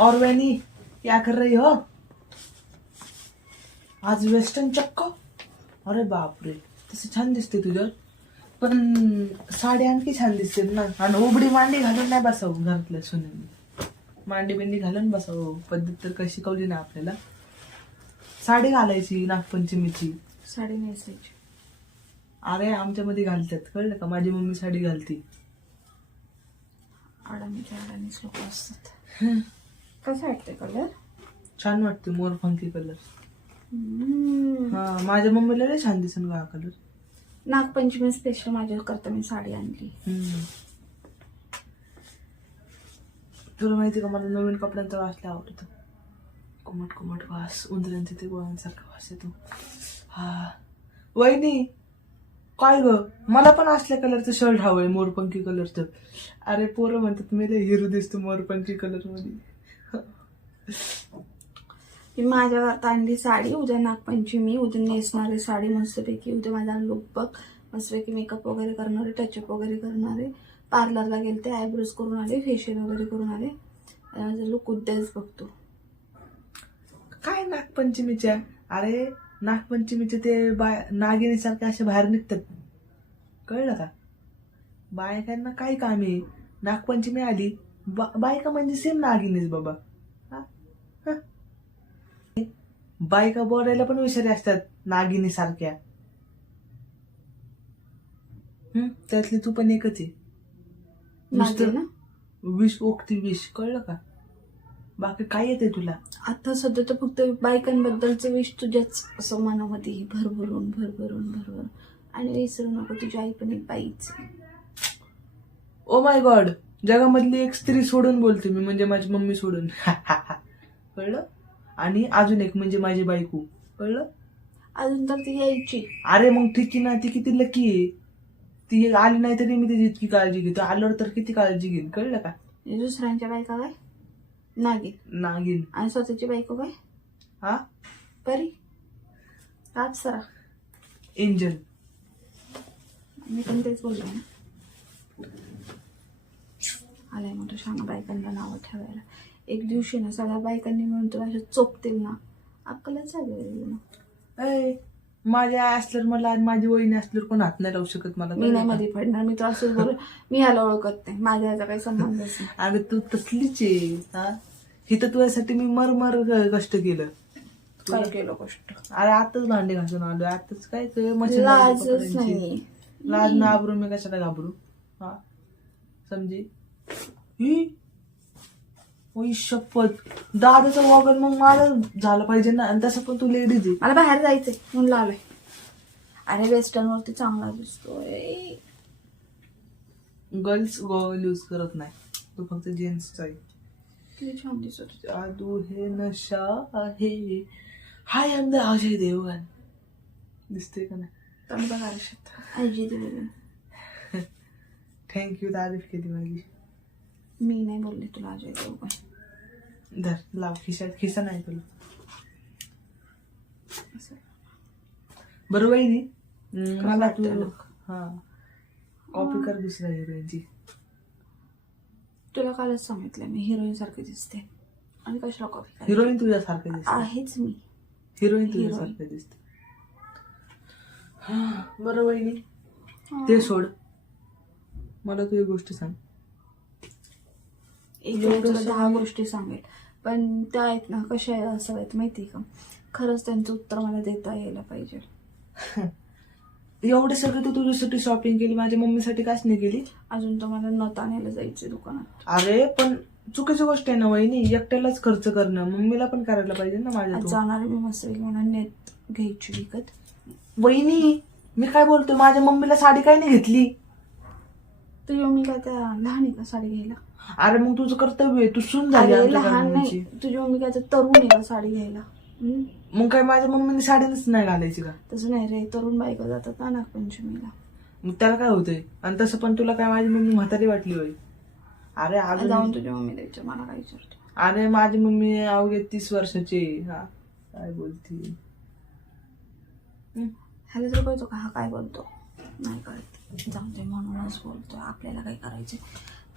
और वैनी क्या कर रही हो? आज वेस्टर्न चक्क? अरे बापरे तसं छान दिसते तुझ्यावर पण साडी आणखी छान दिसते ना. आणि उबडी मांडी घालून नाही बसावं घरातल्या सुनेनी. मांडी बिंडी घालून बसावं. पद्धत तर काही शिकवली ना आपल्याला. साडी घालायची नागपंचमीची. साडी नेसायची. अरे आमच्यामध्ये घालतात. कळलं का? माझी मम्मी साडी घालती. अडाणीच्या अडाणीच लोक असतात. कसं वाटतंय कलर छान वाटते मोर फंकी कलर हा माझ्या मम्मीला लय छान दिसेल का हा कलर नागपंचमी स्पेशल माझ्या करता मी साडी आणली. तुला माहिती का मला नवीन कपड्यांचा वास लय आवडतो. कोमट कोमट वास उंदरांचे ते गोळ्यांसारखा वास येतो. हा. वहिनी काय ग? मला पण असल्या कलरचं शर्ट हवंय मोरपंखी कलरचं अरे पोरं म्हणतात मी लय हिरो दिसतो मोरपंखी कलरमध्ये. ही माझ्या करता आणली साडी उद्या नागपंचमी उद्या नेसणारे साडी मस्तपैकी उद्या माझा लुक बघ. मस्तपैकी मेकअप वगैरे करणारे टचअप वगैरे करणारे. पार्लरला गेले ते आयब्रोज करून आले फेशियल वगैरे करून आले. माझा लुक उद्याच बघतो. काय नागपंचमीच्या? अरे नागपंचमीचे ते बाय नागिनीसारखे असे बाहेर निघतात. कळलं का? बायकांना काय काम आहे? नागपंचमी आली बा- बायका म्हणजे सेम नागिनीच बाबा हा? हा. बायका बोलायला पण विषारी असतात नागिनी सारख्या हम्म त्यातली तू पण एकच आहे. नागे ना विष ओकती विष कळलं का? बाकी काय येते तुला? आता सध्या तर फक्त बायकांबद्दलचे विश तुझ्याच असं मनामध्ये भरभरून भरभरून भरभरून आणि विसरू नको तुझी आई पण एक बाईच आहे. ओ माय गॉड जगामधली एक स्त्री सोडून बोलते मी म्हणजे माझी मम्मी सोडून. कळलं? आणि अजून एक म्हणजे माझी बायको. कळलं? अजून तर ती यायची. अरे मग ठीक आहे ना ती किती लकी आहे. ती आली नाही तरी मी तिची इतकी काळजी घेतो. आल्यावर तर किती काळजी घेईन कळलं का? दुसऱ्यांच्या बायका काय? नागे नागिन. आणि स्वतःची बायको काय? हा? परी. सरा. एंजल. मी पण तेच बोललो ना. आलाय मोठं शाना बायकांना नावं ठेवायला. एक दिवशी ना सगळ्या बायकांनी मिळून तुला अशा चोपतील ना. अक्कलच चालू ना. ऐ माझ्या आई असल्यावर मला आणि माझी वहिनी असल्यावर कोण हात नाही लावू शकत मला. मी नाही? मध्ये पडणार मी तर असंच बोल मी ह्याला ओळखत नाही. माझ्या ह्याचा काही संबंधच नाही. अरे तू तसलीच आहे हा? हिथं तुझ्यासाठी मी मर मर कष्ट केलं. काय केलं गोष्ट अरे आताच भांडे घासून आलोय. आताच काय ते मशीन लाजच नाही. लाज ना घाबरू मी कशाला घाबरू? हा? समजी? ही? शपथ. दादाचं वागण मग माझं झालं पाहिजे ना आणि तसं पण तू लेडीज आहे. मला बाहेर जायचंय म्हणून लावलंय. आणि वेस्टर्न वरती चांगला दिसतोय. गर्ल्स गॉगल यूज करत नाही. तू फक्त जेंट्सचा आहे. किती छान दिसत होती. जादू हे नशा आहे. हाय आम द अजय देवगण दिसते का नाही? तोंड बघा आरशात आजी दिली थँक्यू तारीफ केली माझी. मी नाही बोलले तुला अजय देवगण धर लाव खिशात खिसा नाही तुला. बरोबर आहे मला तू? हा. कॉपी कर दुसऱ्या हिरोईनची तुला कालच सांगितलं मी हिरोईन सारखी दिसते. आणि कशाला कॉफी हिरोईन तुझ्यासारखं दिसते. आहेच मी. Heroine Heroine. तुझ्यासारखं दिसते. बरोबर ते सोड. मला तू एक गोष्ट सांग. एक तुला दहा गोष्टी सांगेल. पण त्या आहेत ना कशा असं आहेत माहिती का? खरंच त्यांचं उत्तर मला देता यायला पाहिजे. एवढे सगळं तू तुझ्यासाठी शॉपिंग केली माझ्या मम्मीसाठी काच नाही केली? अजून तर मला नत आणायला जायचं दुकानात. अरे पण चुकीची गोष्ट आहे ना वहिनी एकट्यालाच खर्च करणं. मम्मीला पण करायला पाहिजे ना माझ्या. जाणार मी मस्त मला नेट घ्यायची विकत. वहिनी मी काय बोलतोय? माझ्या मम्मीला साडी काय नाही घेतली? तुझी मम्मी काय त्या लहान आहे का साडी घ्यायला? अरे मग तुझं कर्तव्य आहे तू सून झाली अरे आमच्या लहान घराण्याची. नाही तुझी मम्मी काय तरुण आहे का साडी घ्यायला? हम्म? मग काय माझ्या मम्मीने साडीच नाही घालायची का? तसं नाही रे तरुण बायका जातात ना नागपंचमीला. मग त्याला काय होतंय? आणि तसं पण तुला काय माझी मम्मी म्हातारी वाटली होय? अरे आज जाऊन अजून तुझ्या मम्मी द्यायचं मला काय विचारतो? अरे माझी मम्मी अवघे तीस वर्षाची आहे. हा काय बोलती? ह्याला तर कळतो का हा काय बोलतो? नाही कळत. जाऊ दे म्हणूनच बोलतोय. आपल्याला काय करायचं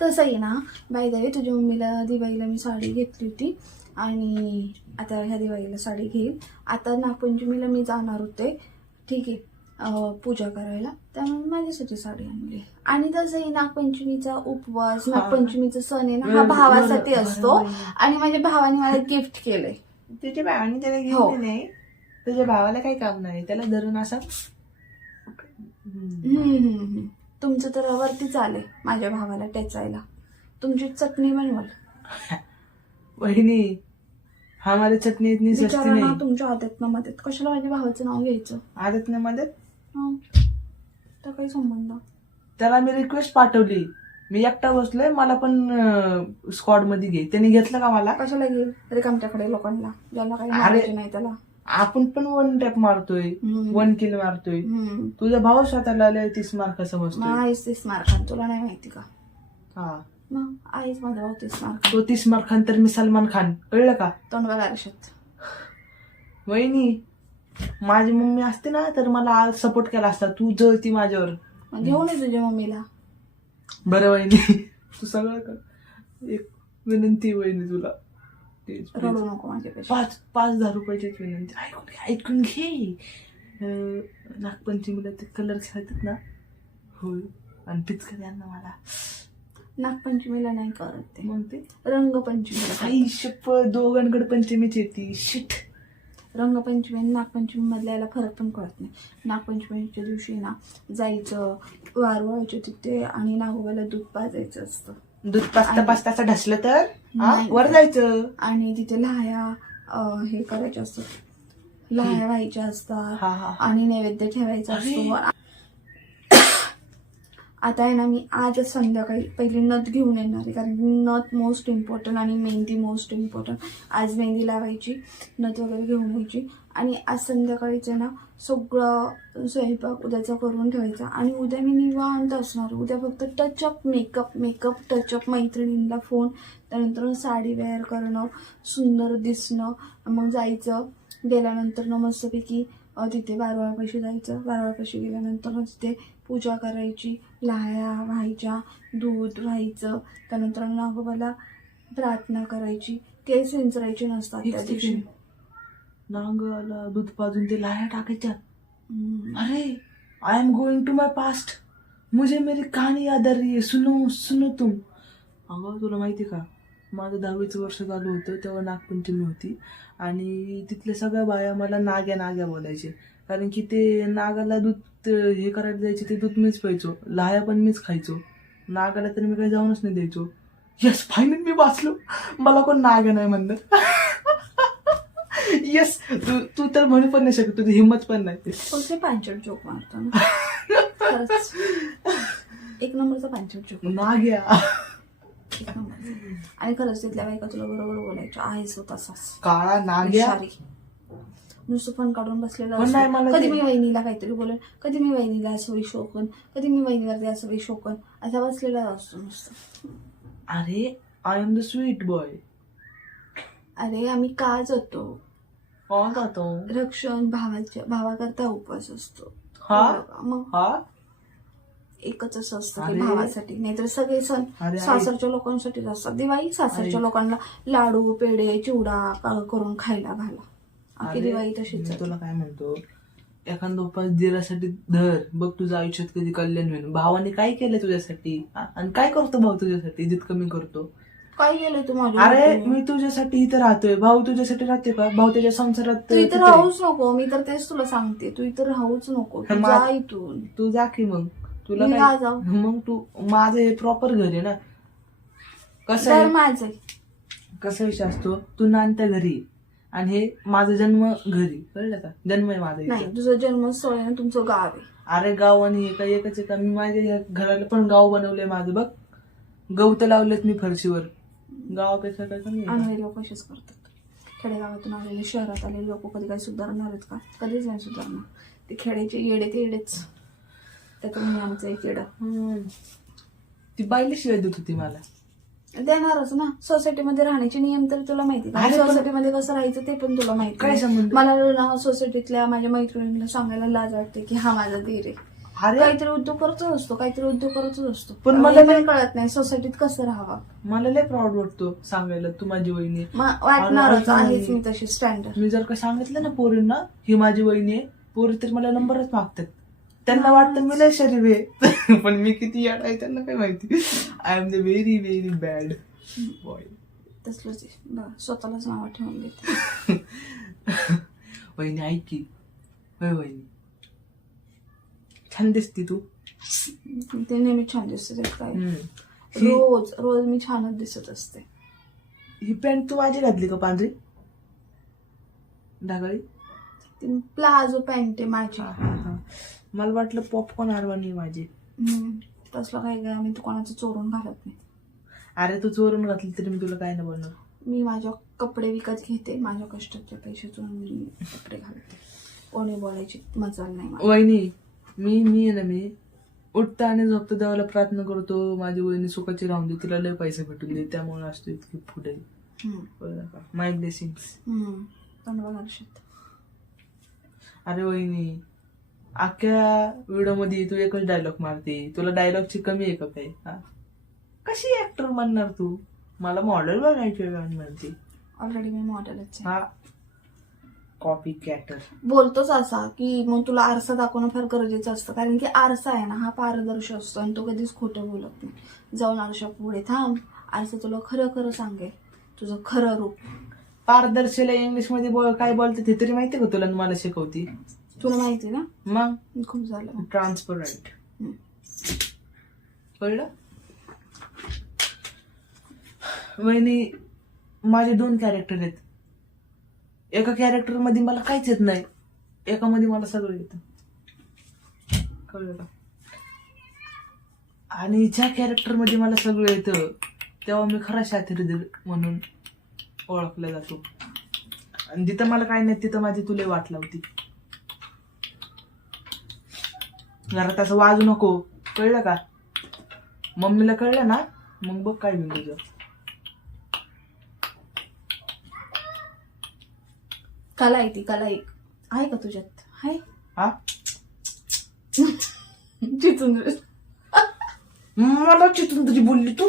तसंही ना बाय द वे तुझ्या मम्मीला दिवाळीला मी साडी घेतली होती. आणि आता ह्या दिवाळीला साडी घेईल. आता नागपंचमीला मी जाणार होते. ठीक आहे पूजा करायला. त्यामुळे माझ्यासाठी साडी आणली आणि तसंही नागपंचमीचा उपवास हा. नागपंचमीचा सण आहे ना हा भावासाठी असतो. आणि माझ्या भावाने मला गिफ्ट केलंय. तुझ्या भावाने त्याला हो. घेतले नाही तुझ्या भावाला काही काम नाही त्याला धरून असं? तुमचं तर वरतीच आलंय माझ्या भावाला टेचायला. तुमची चटणी बनवल. वहिनी हमारी चटनी इतनी सस्ती विचारा ना नाही. तुमच्या आदत मदत. कशाला माझ्या भावाचं नाव घ्यायचं? आदत नाही मध्ये हं. तर काही संबंध? त्याला मी रिक्वेस्ट पाठवली. मी एकटा बसलोय मला पण स्क्वॉडमध्ये घे. त्याने घेतलं का मला? कशाला घेईल रिकामट्याकडे लोकांना. ज्याला काही अरे. नाही त्याला. आपण पण वन टॅप मारतोय. वन किल मारतोय. तुझा भाऊ स्वतःला लय तीस मार्क मग समजतोय आहेच तीस मार्कान तुला नाही माहिती का? हा. मग माझा भाऊ तीस मार्क तो तीस मार्क खान तर मी सलमान खान. कळलं का? तोंड बघा आरशात. वहिनी माझी मम्मी असते ना तर मला सपोर्ट केला असता. तू जळती माझ्यावर. मग घेऊन ये तुझ्या मम्मीला. बरं वहिनी तू सगळं कर. एक विनंती वहिनी तुला. रडू नको माझ्यापेक्षा पाच पाच हजार रुपयाची विनंती. ऐकून घे ऐकून घे. नागपंचमीला ते कलर खेळतात ना. होय. आणि पिचकारी ना मला. नागपंचमीला नाही करत ते. मग ते रंगपंचमीला आई शप्प दोघांकडे पंचमीची येते. शिट. रंगपंचमी आणि नागपंचमी मधल्या याला फरक पण कळत नाही. नागपंचमीच्या दिवशी ना जायचं वारवायचं तिथे आणि नागोबाला दूध पाजायचं असतं. दूध पाचता पाचता असं ढसलं तर हा, नाही. वर जायचं. आणि तिथे लाह्या अं, हे करायच्या असतात. लाह्या व्हायच्या असतात. हा हा आणि नैवेद्य ठेवायचा. असतो. आता आहे ना मी आज संध्याकाळी पहिले नथ घेऊन येणार आहे कारण की नथ मोस्ट इम्पॉर्टंट आणि मेहंदी मोस्ट इम्पॉर्टंट आज मेहंदी लावायची नथ वगैरे घेऊन यायची. आणि आज संध्याकाळीच आहे ना सगळं स्वयंपाक उद्याचा करून ठेवायचा. आणि उद्या मी निवांत असणार उद्या फक्त touch up makeup makeup touch up मैत्रिणींना फोन त्यानंतर साडी वेअर करणं सुंदर दिसणं मग जायचं गेल्यानंतर ना मस्तपैकी तिथे बारवाळपाशी जायचं. बारवाळपाशी गेल्यानंतर ना तिथे पूजा करायची. लाह्या व्हायच्या दूध व्हायचं. त्यानंतर नागोबाला प्रार्थना करायची. केस विंचरायचे नसतात त्या दिवशी. नांगाला दूध पाजून ते लाह्या टाकायच्या. अरे I am going to my past मुझे मेरी कहानी याद आ रही है. सुनो सुनो तुम. अगं तुला माहिती का? माझं दहावीचं वर्ष चालू होतं तेव्हा नागपंचमी होती. आणि तिथल्या सगळ्या बाया मला नाग्या नाग्या बोलायचे. कारण की ते नागाला दूध हे करायला जायचे ते दूध मीच प्यायचो. लाह्या पण मीच खायचो. नागाला तर मी काही जाऊनच नाही द्यायचो. येस फायनल मी वाचलो. मला कोण नाग नाही म्हणत येस तू तू तर म्हणू पण नाही शकत तुझी हिंमत पण नाही. कसले पांचट जोक मारतो ना. एक नंबरचा पांचट जोक नाग्या. एक नंबर आणि खरंच तिथल्या बायका तुला बरोबर बोलायच्या आहेस होत असाच काळा नाग्या हुशारी. नुसतं पण काढून बसलेलं पण नाही, असतं. मला कधी ते- मी वहिनीला काहीतरी बोलेन कधी मी वहिनीला असं शोकन कधी मी वहिनीवरती असं शोकन असा बसलेला असतो नुसतं. अरे I am the sweet boy अरे आम्ही का जातो? कोण जातो? रक्षण भावाच्या भावाकरता उपवास असतो. हा? मग हा? एकच असं असतं की अरे. भावासाठी. नाहीतर सगळे सण अरे, सासरच्या लोकांसाठीच असतात दिवाळी सासरच्या अरे. लोकांना लाडू पेढे चिवडा का- करून खायला घाला. अख्खी अरे, दिवाळी तशीच मी जाते. तुला काय म्हणतो? एखादा उपास दिरासाठी धर. बघ तुझ्या आयुष्यात कधी कल्याण होईल. भावाने काय केलं तुझ्यासाठी? आणि काय करतो भाऊ तुझ्यासाठी जितकं मी करतो? काय केलंय तू माझ्या अरे? मी तुझ्यासाठी इथं राहतोय. भाऊ तुझ्यासाठी राहते का? भाऊ त्याच्या संसारात तू इथं तिथे- राहूच नको. मी तर तेच तुला सांगते. तू इथं राहूच नको. तू जा इथून. तू जा की मग. तुला मी काय? मग तू माझं हे प्रॉपर घर आहे ना. कसं तर आहे? माझं. कसा विषय असतो? तू नांदत्या घरी आणि हे माझा जन्म घरी कळलं का? जन्म आहे माझा नाही इथं. तुझं जन्मस्थळ आहे ना तुमचं गाव आहे. अरे गाव आणि हे काय एकच आहे का? मी माझ्या ह्या घराला पण गाव बनवलंय माझं बघ. गवत लावलेत मी फरशीवर. गावापेक्षा काय कमी आहे का? अनवे लोक असेच करतात. खेडेगावातून आलेले शहरात आलेले लोक कधी काही सुधारणार आहेत का? कधीच नाही सुधारणार. ते खेड्याचे येडे ते येडेच त्यातून मी आमचं एक येडं. ती बायली शिवाय देत होती मला. देणारच ना. सोसायटीमध्ये राहण्याचे नियम तर तुला माहिती का अरे पण- सोसायटीमध्ये कसं राहायचं ते पण तुला माहिती काय. संबंध? मला ना सोसायटीतल्या माझ्या मैत्रिणींना सांगायला लाज वाटते की हा माझा धीर आहे. अरे? काहीतरी उद्योग करतच असतो काहीतरी उद्योग करतच असतो. पण पण मला मला नाही- कळत नाही सोसायटीत कसं राहावं. मला लय प्राऊड वाटतो सांगायला तू माझी वहिनी आहे. म- वाटणारच अरे, आहेच मी तशी स्टँडर्ड मी जर का सांगितलं ना पोरींना ही माझी वहिनी आहे पोरी तर मला नंबरच मागतात. त्यांना वाटतं मी लय शरीफ आहे. पण मी किती याड आहे त्यांना काय माहिती? I am the very very bad boy तसलंच आहे. स्वतःलाच नाव ठेवून घेते वहिनी ऐक की. होय वहिनी. छान दिसती तू. ते नेहमी छान दिसते त्यात काय. ही रोज रोज मी छानच दिसत असते. ही पॅन्ट तू माझी घातली का पांढरी? ढागळी? ती प्लाझो पॅन्ट आहे माझी. हा. मला वाटलं पॉपकॉर्न आहे माझी. तसलं काही काय मी दुकानाचं चोरून घालत नाही. अरे तू चोरून घातली तरी मी तुला काय नाही बोलणार. मी माझ्या कपडे विकत घेते माझ्या कष्टाच्या पैशातून मी कपडे घालते. कोणी बोलायची मजाल नाही. वहिनी मी मी ना मी. उठता आणि झोपता देवाला प्रार्थना करतो माझी वहिनी सुखाची राहून दे तिला लय पैसे भेटून दे त्यामुळे असतो इतकी पुढे. My blessings. अरे वहिनी अख्ख्या व्हिडिओमध्ये तू एकच डायलॉग मारते. तुला डायलॉगची कमी आहे का काही? हा? कशी ऍक्टर म्हणणार तू? मला मॉडेल बनायची म्हणते ऑलरेडी मी मॉडेलच आहे. हा. कॉपी कॅटर बोलतोच असा की मग तुला आरसा दाखवणं फार गरजेचं असतं. कारण की आरसा आहे ना हा पारदर्शी असतो आणि तो कधीच खोटं बोलत नाही. जाऊन आरशा पुढे थांब. आरसा तुला खरं खरं सांगेल. तुझं खरं रूप. पारदर्शीला इंग्लिशमध्ये बोल काय बोलते ते तरी माहिती का तुला आणि मला शिकवती? तुला माहिती ना? मग? खूप झालं. ट्रान्सपरंट. कळलं? वहिनी माझे दोन कॅरेक्टर आहेत. एका कॅरेक्टरमध्ये मला काहीच येत नाही. एकामध्ये मला सगळं येतं. कळलं का? आणि ज्या कॅरेक्टरमध्ये मला सगळं येतं तेव्हा मी खरा शातीर म्हणून ओळखला जातो. आणि जिथं मला काय नाही तिथं माझी तुले वाट लावती. घरात असं वाजू नको. कळलं का? मम्मीला कळलं ना? मग बघ काय मी तुझं. कला आहे ती कला एक. आहे का तुझ्यात? आहे. हा? चिचून मला चितून तुझी बोलली तू.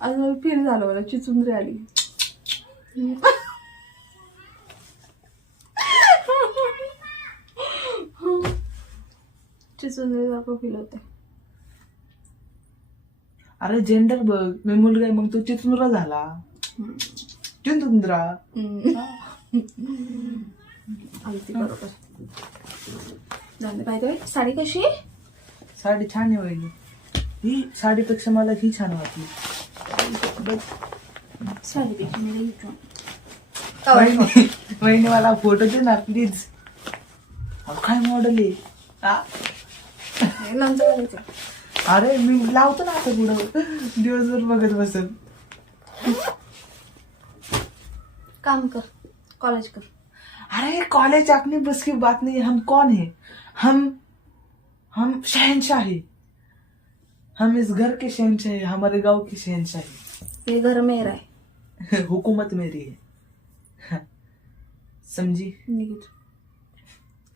आज मला फील झालं मला चिचुंद्री आली. चिचुंद्री सारखं फील होते अरे जेंडर बघ मी मुलगा आहे मग तू चितुंद्रा झाला. चितुंद्रा बरोबर. साडी कशी? आहे? साडी छान आहे वहिनी. ही साडीपेक्षा मला ही छान वाटली. साडीपेक्षा छान. वहिनी वहिनी मला फोटो दे ना प्लीज काय मॉडेल आहे? अरे मी लावतो ना आता पुढं. दिवसभर बघत बसल. काम कर कॉलेज कर. अरे कॉलेज अपनी बस की बात नहीं हम कौन है? हम हम शहनशाह है. हम इस घर के शहनशाह है हमारे गांव की शहनशाह हे. घर मेरा है. हुकूमत मेरी है. समझी?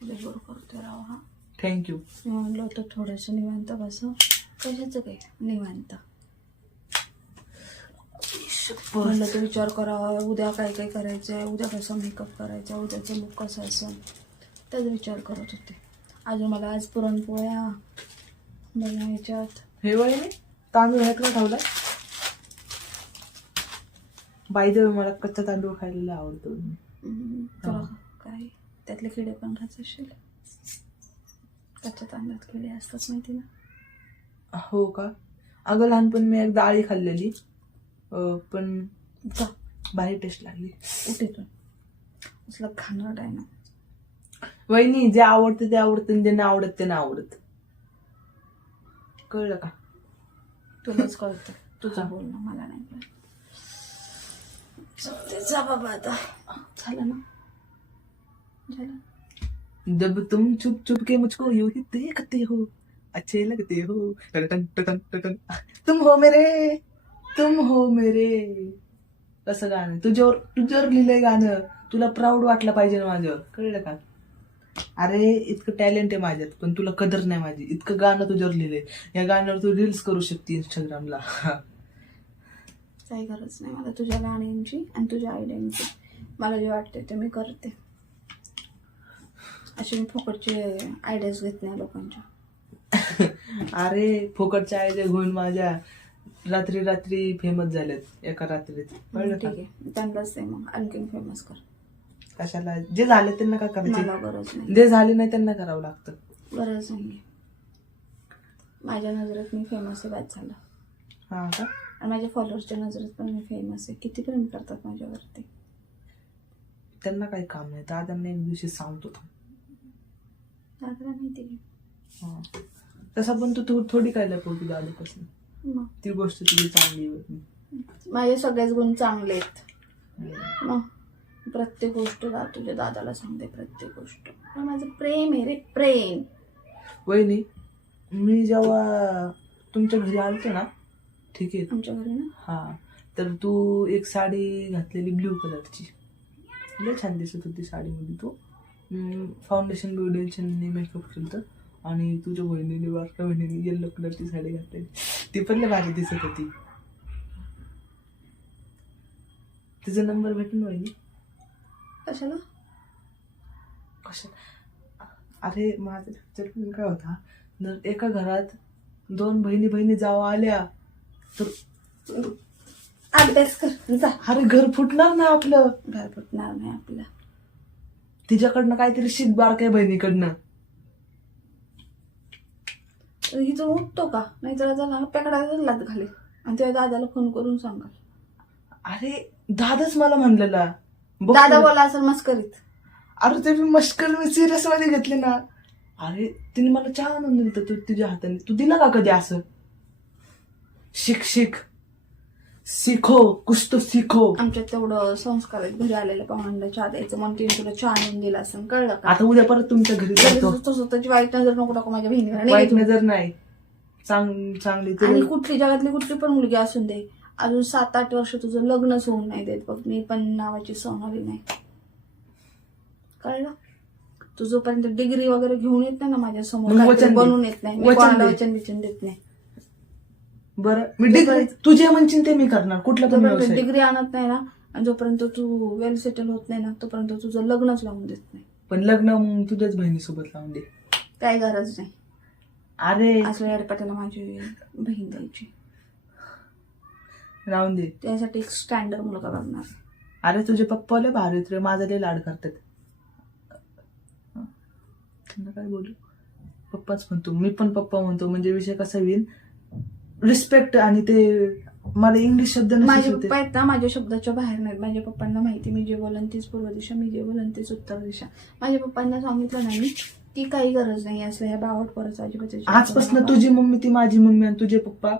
बरोबर करतोय राव हा थैंक यू मी म्हणलं होतं थोडंसं निवांत बसव कशाचं काय निवांत. म्हणलं तर विचार करावा. उद्या काय काय करायचं आहे उद्या कसा मेकअप करायचा? उद्याचं लुक कसं असेल? त्याचा विचार करत होते. अजून मला आज पुरणपोळ्या बनवायच्यात हे वहिनी तांदूळ आहेत का ठेवला बाय द मला कच्चा तांदूळ खायला आवडतो. काय? त्यातले किडे पण खात असशील कच्च्या तांदळात किडे असतात माहिती ना? हो का? अगं लहानपणी मी एकदा आळी खाल्लेली. पण जा. भारी टेस्ट लागली. उठेतून असलं खाणार आहे ना. वहिनी जे आवडतं ते आवडतं आणि जे नाही आवडत ते आवडत. कळलं का? तुलाच कळतं. तुझं हा. बोलणं मला नाही कळत. जा बाबा आता. झालं ना? झालं. जब तुम चुप चुप के मुझको यूं ही देखते हो अच्छे लगते हो। टन टन टन तुम हो मेरे तुम हो मेरे। कसं गाणं तुझ्यावर तुझ्यावर लिहिलंय गाणं. तुला प्राऊड वाटलं पाहिजे ना माझ्यावर. कळलं का? अरे इतकं टॅलेंट आहे माझ्यात पण तुला कदर नाही माझी. इतकं गाणं तुझ्यावर लिहिलंय. या गाण्यावर तू रील्स करू शकते इंस्टाग्रामला काही गरज नाही मला तुझ्या गाण्यांची आणि तुझ्या आयडियांची मला जे वाटते ते मी करते. असे मी फुकटचे आयडियाज घेत नाही लोकांच्या. अरे फुकटच्या आयडिया घेऊन माझ्या रात्री रात्री फेमस झाल्यात एका रात्रीत. ठीक आहे. त्यांनाच ते मग. आणखीन फेमस कर. कशाला? जे झाले त्यांना काय करायचे? गरज नाही. जे झाले नाही त्यांना करावं लागतं. गरज नाही. माझ्या नजरेत मी फेमस आहे बाद झालं. हा का? आणि माझ्या फॉलोअर्सच्या नजरेत पण मी फेमस आहे. किती प्रेम करतात माझ्यावरती. त्यांना काही काम नाही. दादांना एक दिवशी सांगतो थांब. दादाला माहिती. हा. तसा पण तू थो- थोडी काय लपवतो दादापासून मग. ती गोष्ट तुझी चांगली होती माझे सगळेच गुण चांगले आहेत. मग. प्रत्येक गोष्ट दा तुझ्या दादाला सांगते प्रत्येक गोष्ट. पण माझं प्रेम आहे रे प्रेम. वहिनी मी जेव्हा तुमच्या घरी आलतो ना ठीक आहे? आमच्या घरी ना? हा. तर तू एक साडी घातलेली ब्ल्यू कलरची. लय छान दिसत होती साडीमध्ये तू. फाउंडेशन बिउंडेशनने मेकअप केलं आणि तुझ्या बहिणीने बारक्या बहिणीने येल्लो कलरची साडी घातलेली ती पण लय भारी दिसत होती. तिचा नंबर भेटून वहिनी? कशाला? कशा अरे माझा पिक्चर काय होता? जर एका घरात दोन बहिणी बहिणी जावा आल्या तर अभ्यास कर जा. अरे घर फुटणार ना आपलं. घर फुटणार नाही आपला. तिच्याकडनं काहीतरी शिक बारक्या बहिणीकडनं? हिचं उठतो का? नाही तर पेकडायला लात घाले आणि त्या दादाला फोन करून सांगाल. अरे दादाच मला म्हणलेला. बघ दादा. बोला असेल मस्करीत. अरे ते मी मस्कर मी सिरियसमध्ये घेतले ना. अरे तिने मला चहा आणून दिलं तू तुझ्या हाताने. तू दिला का कधी असं? शिक शिक. शिको कुछ तो शिको आमच्यात तेवढं संस्कार आहेत घरी आलेल्या पाहुण्यांना चहा द्यायचं म्हणून तिने तुला चहा आणून दिला असेल कळलं का? आता उद्या परत तुमच्या घरी जातो. तसं स्वतःची वाईट नजर नको टाकू माझ्या बहिणीवर वाईट. नजर नाही. चांग चांगली आणि कुठली जगातली कुठली पण मुलगी असून दे. अजून सात आठ वर्ष तुझं लग्नच होऊन नाही देत बघ. मी पण नावाची सोनाली नाही. कळलं? तू जोपर्यंत डिग्री वगैरे घेऊन येत नाही ना माझ्यासमोर मग काहीतरी वचन दे. बनून येत नाही. मी वचन कोणाला दे. वचन बिचन देत नाही. बरं मी डिग्री तुझे म्हणशील ते मी करणार कुठला पण जोपर्यंत व्यवसाय. डिग्री आणत नाही ना आणि जोपर्यंत तू वेल सेटल होत नाही ना तोपर्यंत तुझं लग्नच लावून देत नाही. पण लग्न मग तुझ्याच बहिणीसोबत लावून दे. काही गरज नाही. अरे. असल्या अडपाट्याला माझी बहीण द्यायची. राहून दे. त्यासाठी एक स्टँडर्ड मुलगा बघणार. अरे तुझे पप्पा लय भारी आहेत रे माझा लय लाड करतात. त्यांना काय बोलू? पप्पाच म्हणतो मी पण पप्पा म्हणतो म्हणजे विषय कसा होईल? रिस्पेक्ट आणि ते मला इंग्लिश शब्द माझे. पप्पा आहेत ना माझ्या शब्दाच्या बाहेर नाहीत. माझ्या पप्पांना माहिती मी जे बोलन तीच पूर्व दिशा मी जे बोलन तीच उत्तर दिशा. माझ्या पप्पांना सांगितलं ना मी की काही गरज नाही असं ह्या बावट परत अजिबात आजपासून तुझी मम्मी ती माझी मम्मी आणि तुझे पप्पा.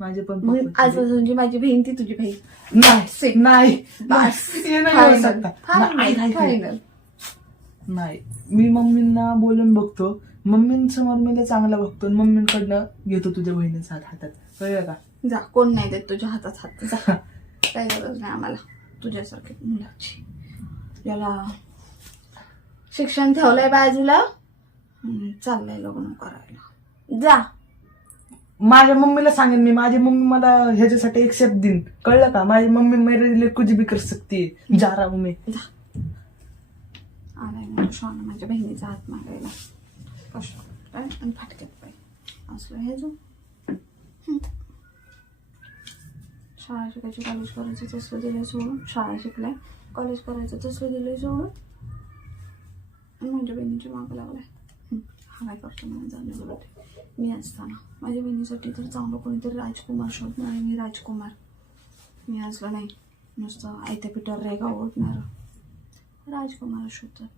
माझे पण. आजपासून जी माझी बहीण ती तुझी बहीण. नाही नाही नाही. नाही, नाही, नाही. नाही. मी मम्मींना बोलून बघतो. मम्मींसमोर मी चांगला बघतो आणि मम्मींकडनं घेतो तुझ्या बहिणीचा हात हातात. कळलं का? जा कोण नाही देत तुझ्या हातात हात. जा. काही गरज नाही आम्हाला. तुझ्यासारख्या मुलाची. याला शिक्षण ठेवलंय बाजूला. चाललंय लग्न करायला. जा. माझ्या मम्मीला सांगेन मी. माझी मम्मी मला ह्याच्यासाठी एक्सेप्ट देईन. कळलं का? माझी मम्मी मेरे कुछ भी कर सकती जा रहा मैं. जा. आलाय म्हणून माझ्या बहिणीचा हात मागायला. कशा काय? आणि फाटक्यात पाय. असलं हे जो. शाळा शिकायची कॉलेज करायचं तसलं दिलं सोडून. शाळा शिकलाय कॉलेज करायचं तसलं दिलंय सोडून. माझ्या बहिणीची मागं लागलाय. हा काय करतो मला जाणं बोलते मी असताना. माझ्या बहिणीसाठी तर चांगलं कोणीतरी राजकुमार शोधणार आहे मी राजकुमार. मी असलं नाही. नुसतं आयत्या पिठावर रेगा ओढणार. राजकुमार शोधतात.